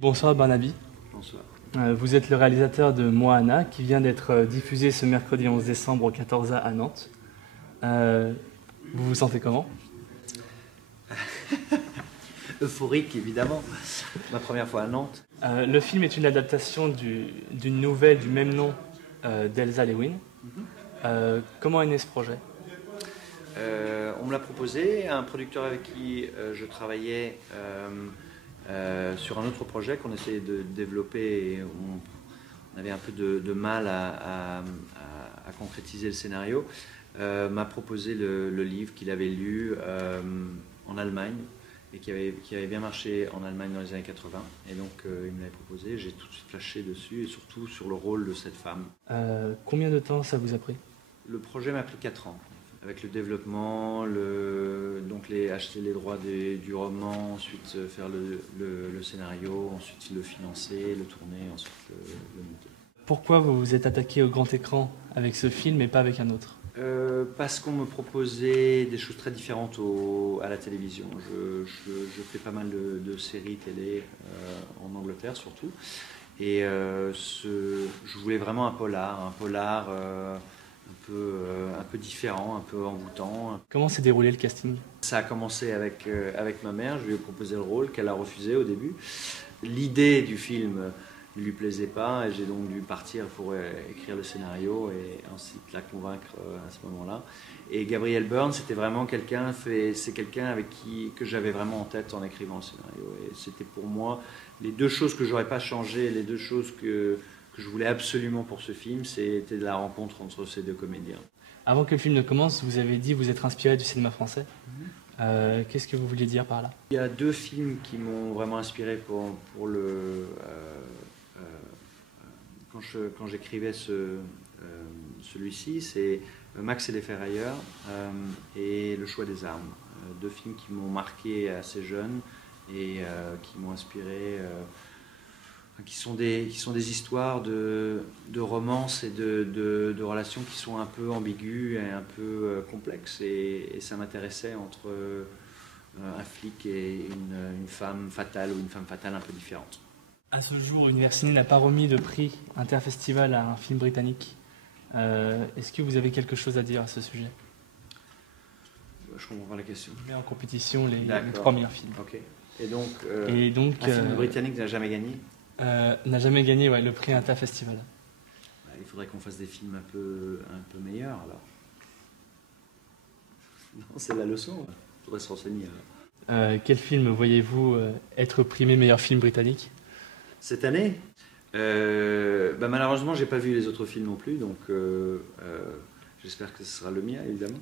Bonsoir Barnaby. Bonsoir. Vous êtes le réalisateur de Moana qui vient d'être diffusé ce mercredi 11 décembre au 14A à Nantes. Vous vous sentez comment? Euphorique, évidemment. Ma première fois à Nantes. Le film est une adaptation d'une nouvelle du même nom d'Elsa Lewin. Comment est né ce projet? On me l'a proposé, un producteur avec qui je travaillais sur un autre projet qu'on essayait de développer et on avait un peu de mal à concrétiser le scénario, m'a proposé le livre qu'il avait lu en Allemagne et qui avait bien marché en Allemagne dans les années 80. Et donc il me l'avait proposé, j'ai tout de suite flashé dessus et surtout sur le rôle de cette femme. Combien de temps ça vous a pris? Le projet m'a pris 4 ans. Avec le développement, acheter les droits du roman, ensuite faire le scénario, ensuite le financer, le tourner, ensuite le monter. Pourquoi vous vous êtes attaqué au grand écran avec ce film et pas avec un autre? Parce qu'on me proposait des choses très différentes à la télévision. Je fais pas mal de séries télé en Angleterre surtout. Et je voulais vraiment un polar un peu différent, un peu envoûtant. Comment s'est déroulé le casting? Ça a commencé avec ma mère, je lui ai proposé le rôle qu'elle a refusé au début. L'idée du film ne lui plaisait pas et j'ai donc dû partir pour écrire le scénario et ensuite la convaincre à ce moment-là. Et Gabriel Byrne, c'était vraiment c'est quelqu'un que j'avais vraiment en tête en écrivant le scénario. Et c'était pour moi les deux choses que j'aurais pas changé, les deux choses que je voulais absolument pour ce film, c'était la rencontre entre ces deux comédiens. Avant que le film ne commence, vous avez dit vous être inspiré du cinéma français. Qu'est-ce que vous vouliez dire par là? Il y a deux films qui m'ont vraiment inspiré quand j'écrivais celui-ci, c'est Max et les Ferrailleurs et Le choix des armes. Deux films qui m'ont marqué assez jeune et qui m'ont inspiré, qui sont des histoires de romance et de relations qui sont un peu ambiguës et un peu complexes. Et ça m'intéressait entre un flic et une femme fatale ou une femme fatale un peu différente. À ce jour, Universiné n'a pas remis de prix interfestival à un film britannique. Est-ce que vous avez quelque chose à dire à ce sujet? Je comprends pas la question. On met en compétition les 3 meilleurs films. Ok. Et donc un film britannique n'a jamais gagné? N'a jamais gagné le prix interfestival. Il faudrait qu'on fasse des films un peu meilleurs alors. Non, c'est la leçon. Il faudrait se renseigner. Quel film voyez-vous être primé meilleur film britannique? Cette année, malheureusement, j'ai pas vu les autres films non plus, donc j'espère que ce sera le mien, évidemment.